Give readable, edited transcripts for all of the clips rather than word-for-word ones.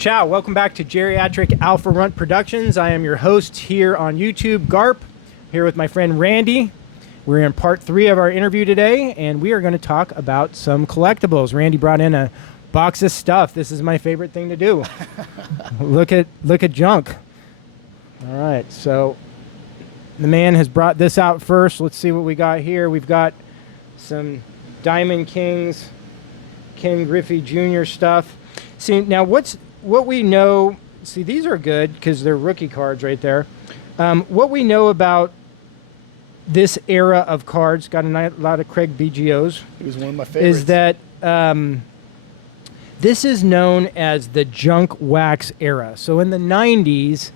Ciao, welcome back to Geriatric Alpha Runt Productions. I am your host here on YouTube, GARP, here with my friend Randy. We're in part 3 of our interview today, and we are going to talk about some collectibles. Randy brought in a box of stuff. This is my favorite thing to do. Look at junk. All right, so the man has brought this out first. Let's see what we got here. We've got some Diamond Kings, Ken Griffey Jr. stuff. See, now what we know, see, these are good because they're rookie cards right there. What we know about this era of cards, got a lot of Craig BGOs. He was one of my favorites. Is that this is known as the junk wax era. So in the 90s,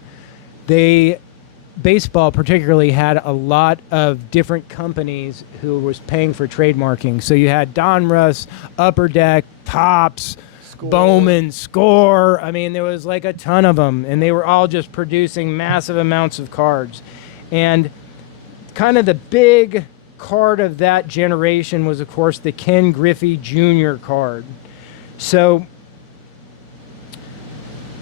baseball particularly had a lot of different companies who was paying for trademarking. So you had Donruss, Upper Deck, Topps, Bowman, Score. I mean, there was like a ton of them, and they were all just producing massive amounts of cards. And kind of the big card of that generation was, of course, the Ken Griffey Jr. card. So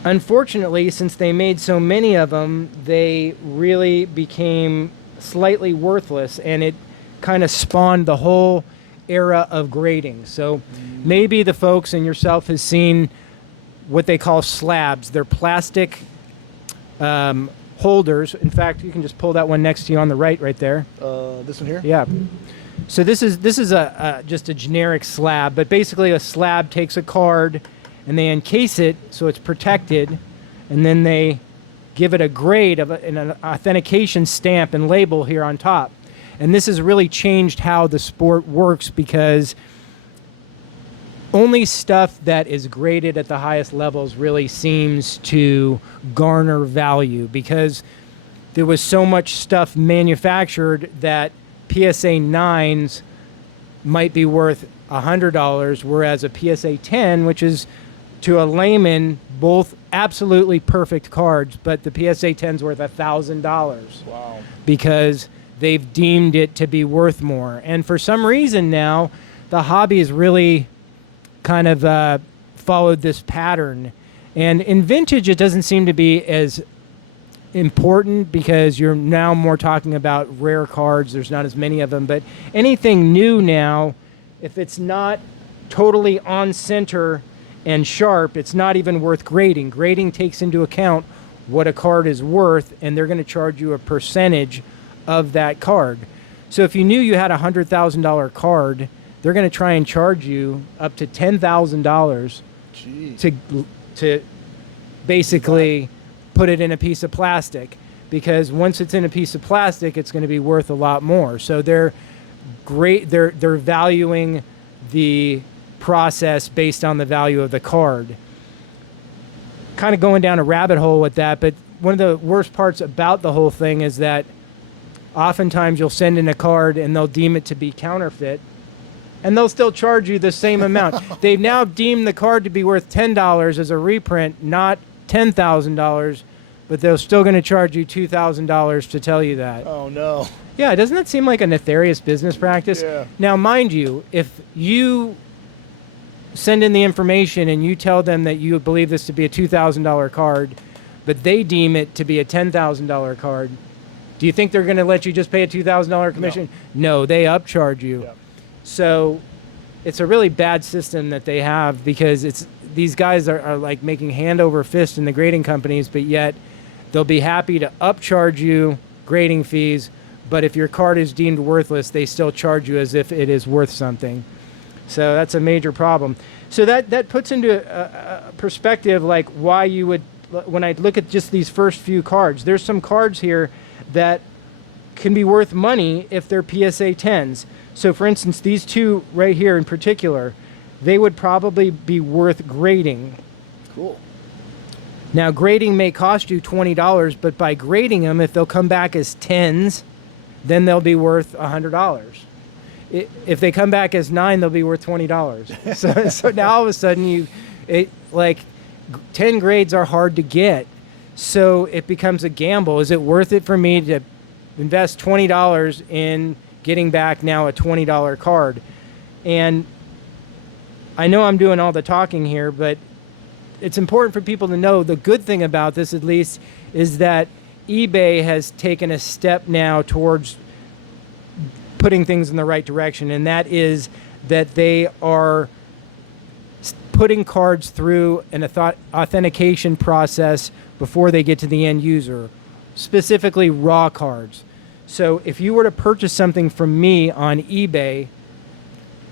unfortunately, since they made so many of them, they really became slightly worthless, and it kind of spawned the whole era of grading. So maybe the folks and yourself has seen what they call slabs. They're plastic holders. In fact, you can just pull that one next to you on the right there. This one here? Yeah. So this is just a generic slab, but basically a slab takes a card and they encase it so it's protected, and then they give it a grade of an authentication stamp and label here on top. And this has really changed how the sport works, because only stuff that is graded at the highest levels really seems to garner value, because there was so much stuff manufactured that PSA 9s might be worth $100, whereas a PSA 10, which is to a layman both absolutely perfect cards, but the PSA 10's worth $1,000. Wow. Because they've deemed it to be worth more. And for some reason now, the hobby has really kind of followed this pattern. And in vintage, it doesn't seem to be as important, because you're now more talking about rare cards. There's not as many of them. But anything new now, if it's not totally on center and sharp, it's not even worth grading. Grading takes into account what a card is worth, and they're going to charge you a percentage of that card. So if you knew you had a $100,000 card, they're going to try and charge you up to $10,000 to basically put it in a piece of plastic, because once it's in a piece of plastic, it's going to be worth a lot more. So they're valuing the process based on the value of the card. Kind of going down a rabbit hole with that, but one of the worst parts about the whole thing is that oftentimes you'll send in a card and they'll deem it to be counterfeit, and they'll still charge you the same amount. They've now deemed the card to be worth $10 as a reprint, not $10,000, but they're still going to charge you $2,000 to tell you that. Oh, no. Yeah, doesn't that seem like a nefarious business practice? Yeah. Now, mind you, if you send in the information and you tell them that you believe this to be a $2,000 card, but they deem it to be a $10,000 card, do you think they're going to let you just pay a $2,000 commission? No, they upcharge you. Yeah. So it's a really bad system that they have, because these guys are like making hand over fist in the grading companies, but yet they'll be happy to upcharge you grading fees, but if your card is deemed worthless, they still charge you as if it is worth something. So that's a major problem. So that puts into a perspective like why you would, when I look at just these first few cards, there's some cards here that can be worth money if they're PSA 10s. So for instance, these two right here in particular, they would probably be worth grading. Cool. Now, grading may cost you $20, but by grading them, if they'll come back as 10s, then they'll be worth $100. If they come back as 9, they'll be worth $20. So now all of a sudden, 10 grades are hard to get. So it becomes a gamble. Is it worth it for me to invest $20 in getting back now a $20 card? And I know I'm doing all the talking here, but it's important for people to know the good thing about this, at least, is that eBay has taken a step now towards putting things in the right direction, and that is that they are putting cards through an authentication process before they get to the end user, specifically raw cards. So if you were to purchase something from me on eBay,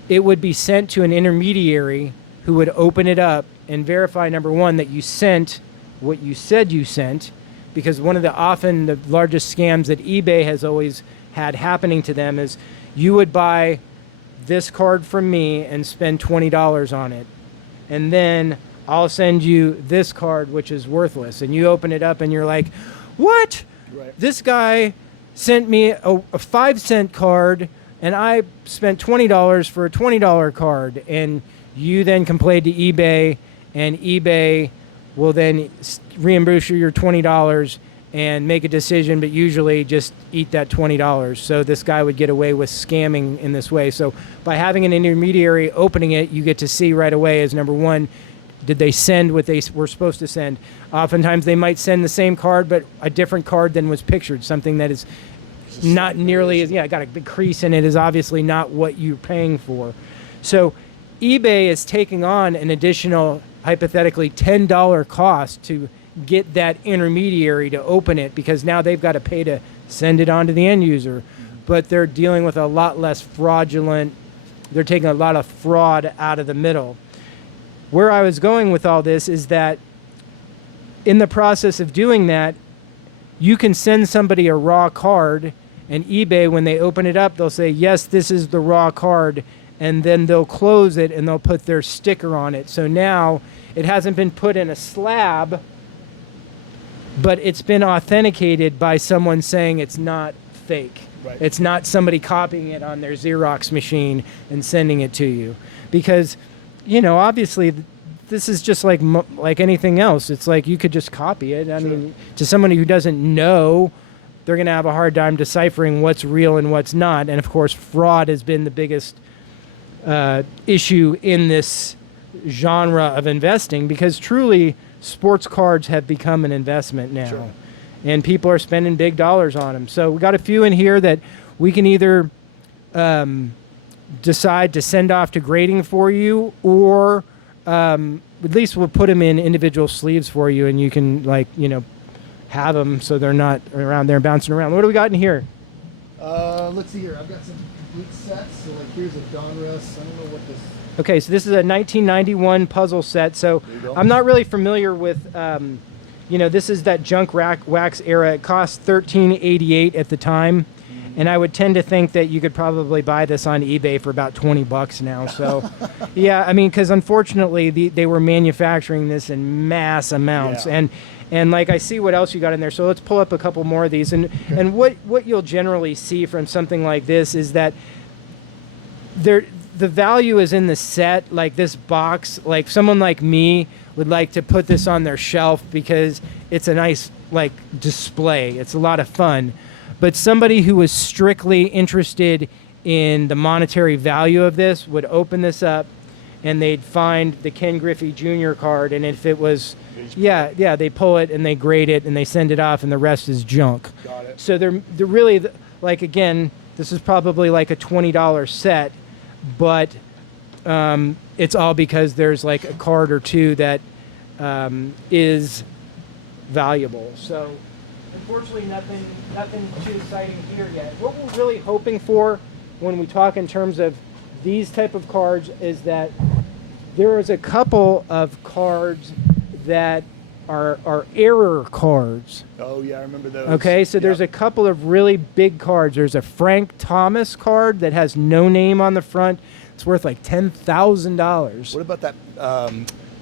it would be sent to an intermediary who would open it up and verify, number one, that you sent what you said you sent, because one of the largest scams that eBay has always had happening to them is you would buy this card from me and spend $20 on it, and then I'll send you this card, which is worthless, and you open it up and you're like, what? Right. This guy sent me a 5-cent card and I spent $20 for a $20 card, and you then complain to eBay, and eBay will then reimburse you your $20 and make a decision, but usually just eat that $20. So this guy would get away with scamming in this way. So by having an intermediary opening it, you get to see right away as number one, did they send what they were supposed to send? Oftentimes they might send the same card, but a different card than was pictured, something that is not nearly as, got a big crease in it, is obviously not what you're paying for. So eBay is taking on an additional, hypothetically, $10 cost to get that intermediary to open it, because now they've got to pay to send it on to the end user. But they're dealing with a lot less fraudulent, they're taking a lot of fraud out of the middle. Where I was going with all this is that in the process of doing that, you can send somebody a raw card, and eBay, when they open it up, they'll say, yes, this is the raw card, and then they'll close it and they'll put their sticker on it. So now it hasn't been put in a slab, but it's been authenticated by someone saying it's not fake. Right. It's not somebody copying it on their Xerox machine and sending it to you. Because, obviously, this is just like anything else. It's like you could just copy it. I mean, to somebody who doesn't know, they're going to have a hard time deciphering what's real and what's not. And, of course, fraud has been the biggest issue in this genre of investing, because truly sports cards have become an investment now. Sure. And people are spending big dollars on them. So we got a few in here that we can either decide to send off to grading for you, or at least we'll put them in individual sleeves for you, and you can have them so they're not around there bouncing around. What do we got in here? Let's see here. I've got some complete sets. So here's a Donruss. I don't know what this. Okay, so this is a 1991 puzzle set. So I'm not really familiar with, this is that junk wax era. It cost $13.88 at the time. And I would tend to think that you could probably buy this on eBay for about $20 now. So, yeah, I mean, because unfortunately they were manufacturing this in mass amounts. Yeah. And like I see what else you got in there. So let's pull up a couple more of these. And what you'll generally see from something like this is that the value is in the set, like this box. Like someone like me would like to put this on their shelf because it's a nice display. It's a lot of fun. But somebody who was strictly interested in the monetary value of this would open this up, and they'd find the Ken Griffey Jr. card, and if it was, they pull it and they grade it and they send it off, and the rest is junk. Got it. So they're really, again, this is probably like a $20 set, but it's all because there's like a card or two that is valuable. So unfortunately, nothing too exciting here yet. What we're really hoping for when we talk in terms of these type of cards is that there is a couple of cards that are error cards. Oh, yeah, I remember those. Okay, so there's a couple of really big cards. There's a Frank Thomas card that has no name on the front. It's worth like $10,000. What about that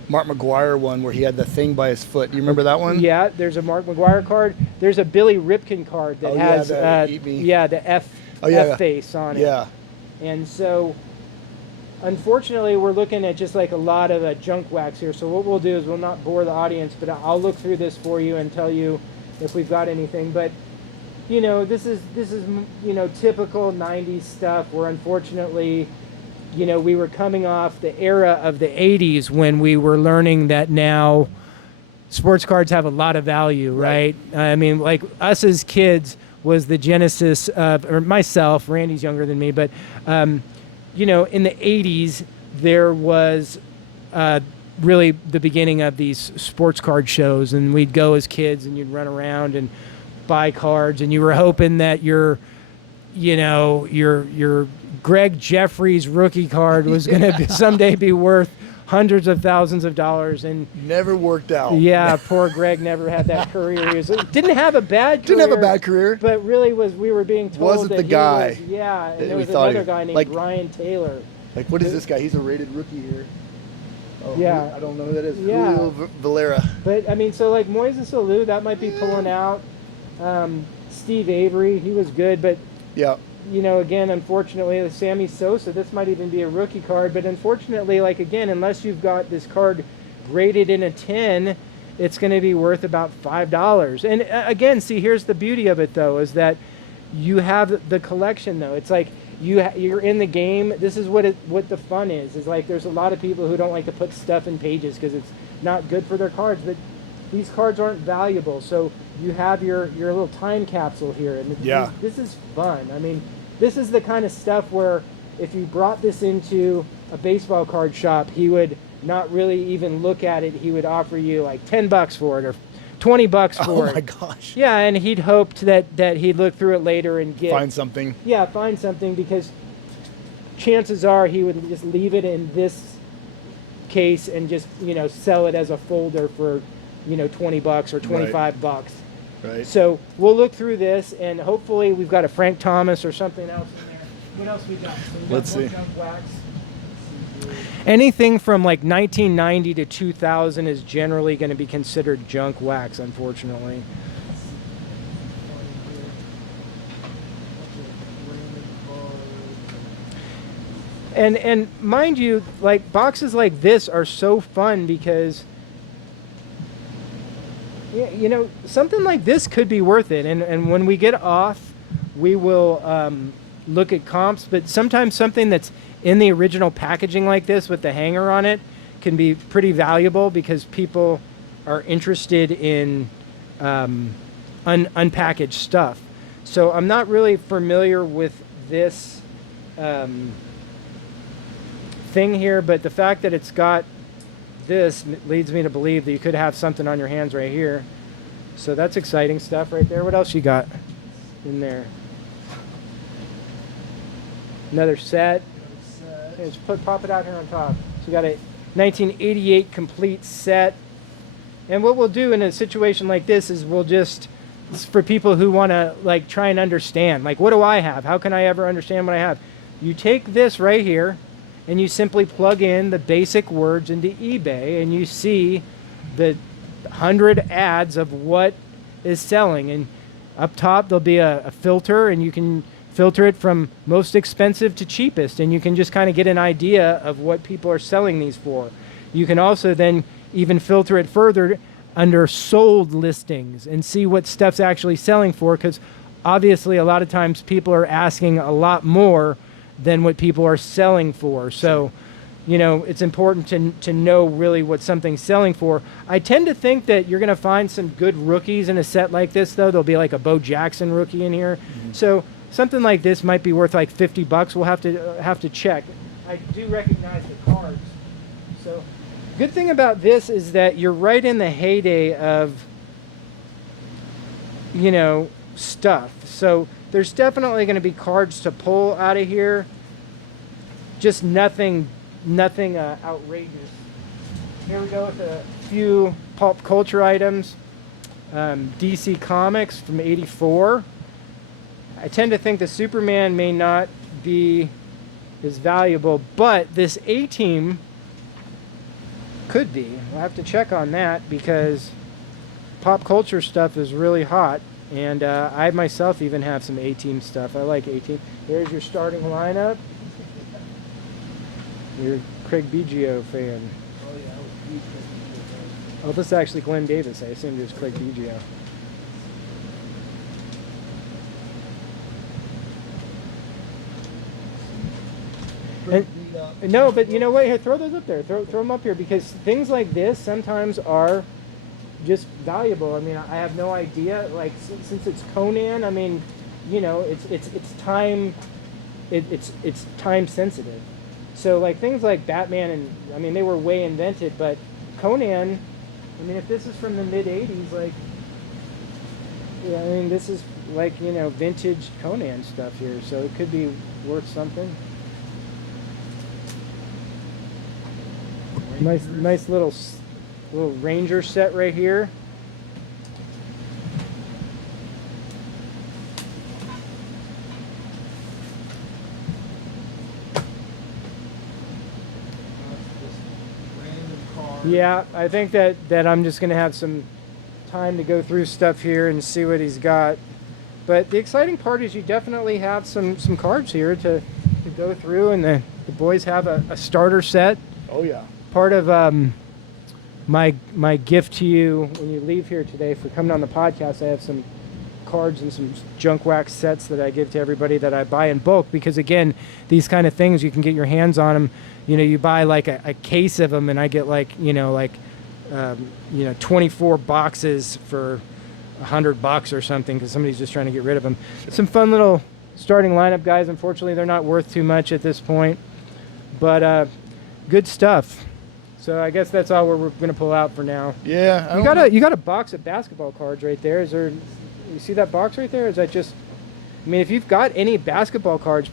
Mark McGuire one where he had the thing by his foot? Do you remember that one? Yeah, there's a Mark McGuire card. There's a Billy Ripken card that has the F face on it. Yeah. And so, unfortunately, we're looking at just like a lot of junk wax here. So what we'll do is we'll not bore the audience, but I'll look through this for you and tell you if we've got anything. But this is typical '90s stuff where unfortunately we were coming off the era of the 80s when we were learning that now sports cards have a lot of value, right? I mean, like us as kids was the genesis of, or myself, Randy's younger than me, but, in the 80s, there was really the beginning of these sports card shows, and we'd go as kids and you'd run around and buy cards, and you were hoping that your Greg Jeffries rookie card was going to someday be worth hundreds of thousands of dollars, and never worked out. Yeah, poor Greg never had that career. Didn't have a bad career, but really we were being told wasn't that the guy. and there was another guy named Brian Taylor. Like, what is this guy? He's a rated rookie here. Oh, yeah. I don't know who that is. Yeah. Julio Valera. But, I mean, so like Moises Alou, that might be pulling out. Steve Avery, he was good, but yeah. Again, unfortunately, Sammy Sosa, this might even be a rookie card, but unfortunately, like, again, unless you've got this card rated in a 10, it's going to be worth about $5. And again, see, here's the beauty of it, though, is that you have the collection, though. It's like you're in the game. This is what the fun is like there's a lot of people who don't like to put stuff in pages because it's not good for their cards, but these cards aren't valuable, so you have your little time capsule here, and this is fun. I mean, this is the kind of stuff where if you brought this into a baseball card shop, he would not really even look at it. He would offer you like $10 for it or $20 for it. Oh my gosh. Yeah, and he'd hoped that he'd look through it later and find something. Yeah, find something, because chances are he would just leave it in this case and just sell it as a folder for $20 or $25. Right. So we'll look through this, and hopefully we've got a Frank Thomas or something else in there. What else we got? So we got Let's see. Junk wax. Anything from like 1990 to 2000 is generally going to be considered junk wax, unfortunately. And mind you, like boxes like this are so fun because something like this could be worth it. And when we get off, we will look at comps. But sometimes something that's in the original packaging like this with the hanger on it can be pretty valuable because people are interested in unpackaged stuff. So I'm not really familiar with this thing here, but the fact that it's got this leads me to believe that you could have something on your hands right here. So that's exciting stuff right there. What else you got in there? Another set. Let's pop it out here on top. So we got a 1988 complete set. And what we'll do in a situation like this is for people who want to like try and understand, like, what do I have? How can I ever understand what I have? You take this right here and you simply plug in the basic words into eBay, and you see the 100 ads of what is selling. And up top there'll be a filter, and you can filter it from most expensive to cheapest, and you can just kind of get an idea of what people are selling these for. You can also then even filter it further under sold listings and see what stuff's actually selling for, because obviously a lot of times people are asking a lot more than what people are selling for. So, it's important to know really what something's selling for. I tend to think that you're going to find some good rookies in a set like this, though. There'll be like a Bo Jackson rookie in here. Mm-hmm. So something like this might be worth like $50. We'll have to check. I do recognize the cards. So good thing about this is that you're right in the heyday of, stuff. So there's definitely going to be cards to pull out of here. Just nothing outrageous. Here we go with a few pop culture items. DC Comics from '84. I tend to think the Superman may not be as valuable, but this A-Team could be. We'll have to check on that because pop culture stuff is really hot. And I myself even have some A-Team stuff. I like A-Team. There's your starting lineup. You're a Craig Biggio fan. Oh, yeah, I was a huge Craig Biggio fan. Oh, this is actually Glenn Davis. I assumed it was Craig Biggio. And up. No, but you know what? Here, throw those up there. Throw them up here because things like this sometimes are just valuable. I mean, I have no idea. Like since it's Conan, I mean, you know, it's time. It's time sensitive. So like things like Batman and I mean they were way invented, but Conan. I mean, if this is from the mid '80s, like, yeah, I mean this is like you know vintage Conan stuff here, so it could be worth something. Nice little Ranger set right here. Yeah, I think that I'm just going to have some time to go through stuff here and see what he's got. But the exciting part is you definitely have some cards here to go through, and the boys have a starter set. Oh yeah. Part of my gift to you when you leave here today for coming on the podcast, I have some cards and some junk wax sets that I give to everybody that I buy in bulk because again, these kind of things you can get your hands on them. You know, you buy like a case of them, and I get like 24 boxes for $100 or something because somebody's just trying to get rid of them. Some fun little starting lineup guys. Unfortunately, they're not worth too much at this point, but good stuff. So I guess that's all we're going to pull out for now. Yeah. You got a box of basketball cards right there. Is there? You see that box right there? Is that just? I mean, if you've got any basketball cards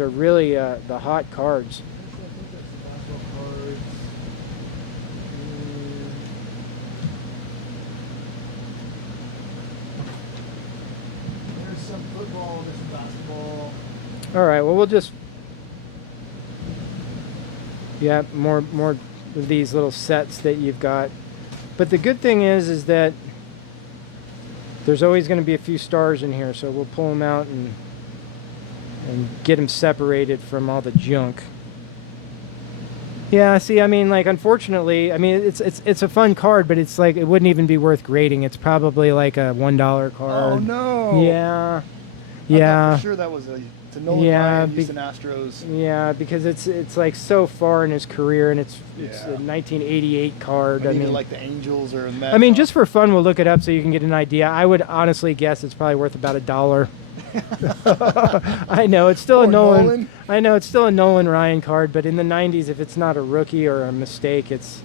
are really the hot cards. There's some football. There's some basketball. All right. Well, we'll just. Yeah, more of these little sets that you've got. But the good thing is that there's always going to be a few stars in here, so we'll pull them out and get them separated from all the junk. Yeah, see, I mean, like, unfortunately, I mean, it's a fun card, but it's like it wouldn't even be worth grading. It's probably like a $1 card. Oh no! Yeah, I yeah. thought for sure that was a Nolan Ryan, Houston Astros. Yeah, because it's like so far in his career, and it's a 1988 card. I mean, like the Angels or the Mets. I mean, just for fun, we'll look it up so you can get an idea. I would honestly guess it's probably worth about $1. I know it's still a Nolan. I know it's still a Nolan Ryan card, but in the '90s, if it's not a rookie or a mistake, it's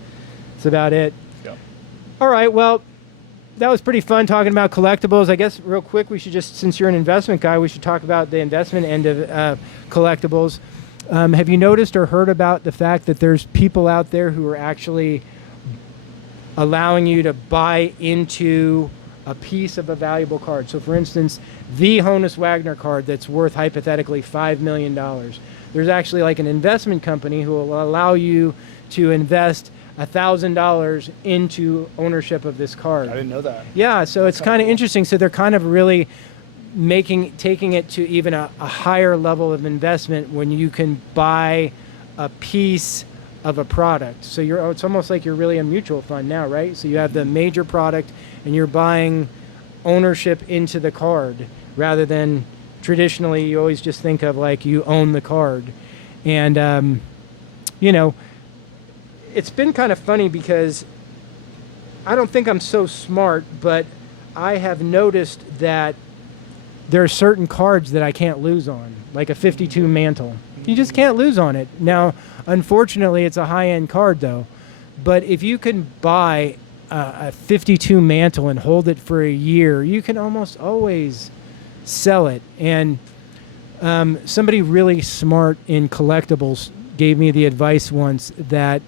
about it. Yep. All right, well, that was pretty fun talking about collectibles. I guess real quick, we should just, since you're an investment guy, we should talk about the investment end of collectibles. Have you noticed or heard about the fact that there's people out there who are actually allowing you to buy into a piece of a valuable card? So for instance, the Honus Wagner card that's worth hypothetically $5 million. There's actually like an investment company who will allow you to invest $1,000 into ownership of this card. I didn't know that. Yeah, so it's kind of interesting. So they're kind of really taking it to even a higher level of investment when you can buy a piece of a product. So it's almost like you're really a mutual fund now, right? So you have the major product and you're buying ownership into the card rather than traditionally you always just think of like you own the card. And, you know, it's been kind of funny because I don't think I'm so smart, but I have noticed that there are certain cards that I can't lose on, like a 52 mantle. You just can't lose on it. Now, unfortunately, it's a high-end card, though. But if you can buy a 52 mantle and hold it for a year, you can almost always sell it. And somebody really smart in collectibles gave me the advice once that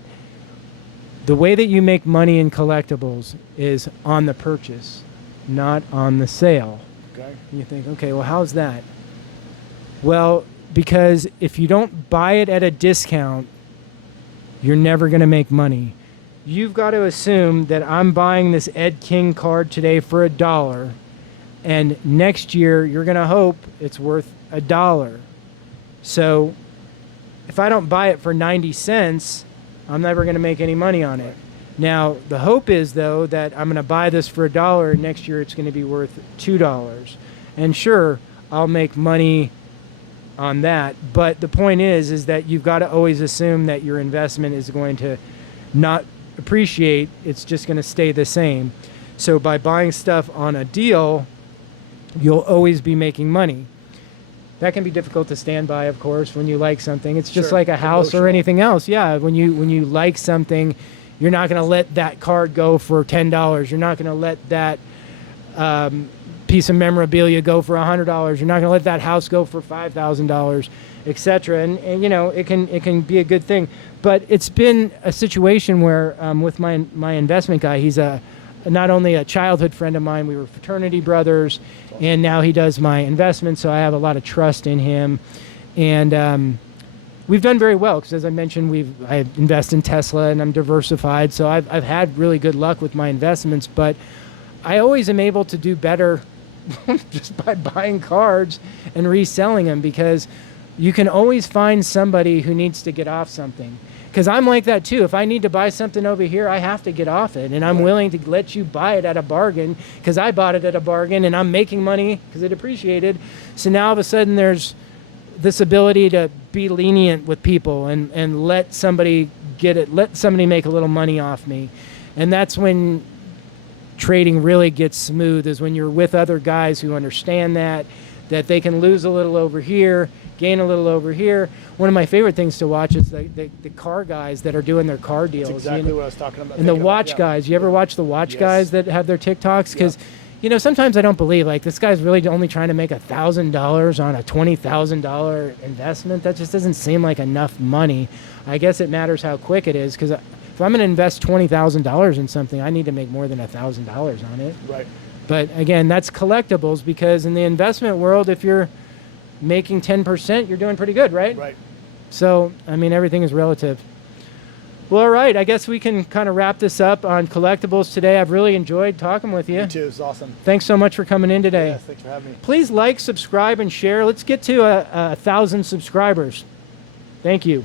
the way that you make money in collectibles is on the purchase, not on the sale. Okay. And you think, okay, well, how's that? Well, because if you don't buy it at a discount, you're never going to make money. You've got to assume that I'm buying this Ed King card today for $1, and next year you're going to hope it's worth $1. So if I don't buy it for 90 cents, I'm never going to make any money on it. Now, the hope is, though, that I'm going to buy this for $1, and next year it's going to be worth $2. And sure, I'll make money on that. But the point is that you've got to always assume that your investment is going to not appreciate. It's just going to stay the same. So by buying stuff on a deal, you'll always be making money. That can be difficult to stand by, of course, when you like something. It's just like a house or anything else. Yeah, when you like something, you're not going to let that card go for $10. You're not going to let that piece of memorabilia go for $100. You're not going to let that house go for $5,000, etc. And you know, it can be a good thing. But it's been a situation where with my investment guy, he's not only a childhood friend of mine, we were fraternity brothers, and now he does my investments, so I have a lot of trust in him. And we've done very well because, as I mentioned, I invest in Tesla and I'm diversified, so I've had really good luck with my investments. But I always am able to do better just by buying cards and reselling them, because you can always find somebody who needs to get off something. Because I'm like that too. If I need to buy something over here, I have to get off it, and I'm willing to let you buy it at a bargain because I bought it at a bargain and I'm making money because it appreciated. So now all of a sudden there's this ability to be lenient with people and let somebody get it, let somebody make a little money off me. And that's when trading really gets smooth, is when you're with other guys who understand that they can lose a little over here, gain a little over here. One of my favorite things to watch is the car guys that are doing their car deals. That's exactly what I was talking about. And the watch guys. You ever watch the watch guys that have their TikToks? Because, you know, sometimes I don't believe, like, this guy's really only trying to make $1,000 on a $20,000 investment. That just doesn't seem like enough money. I guess it matters how quick it is, because if I'm going to invest $20,000 in something, I need to make more than $1,000 on it. Right. But again, that's collectibles, because in the investment world, if you're making 10%, you're doing pretty good, right? Right. So, I mean, everything is relative. Well, all right. I guess we can kind of wrap this up on collectibles today. I've really enjoyed talking with you. Me too. It's awesome. Thanks so much for coming in today. Yes, thanks for having me. Please like, subscribe, and share. Let's get to 1,000 subscribers. Thank you.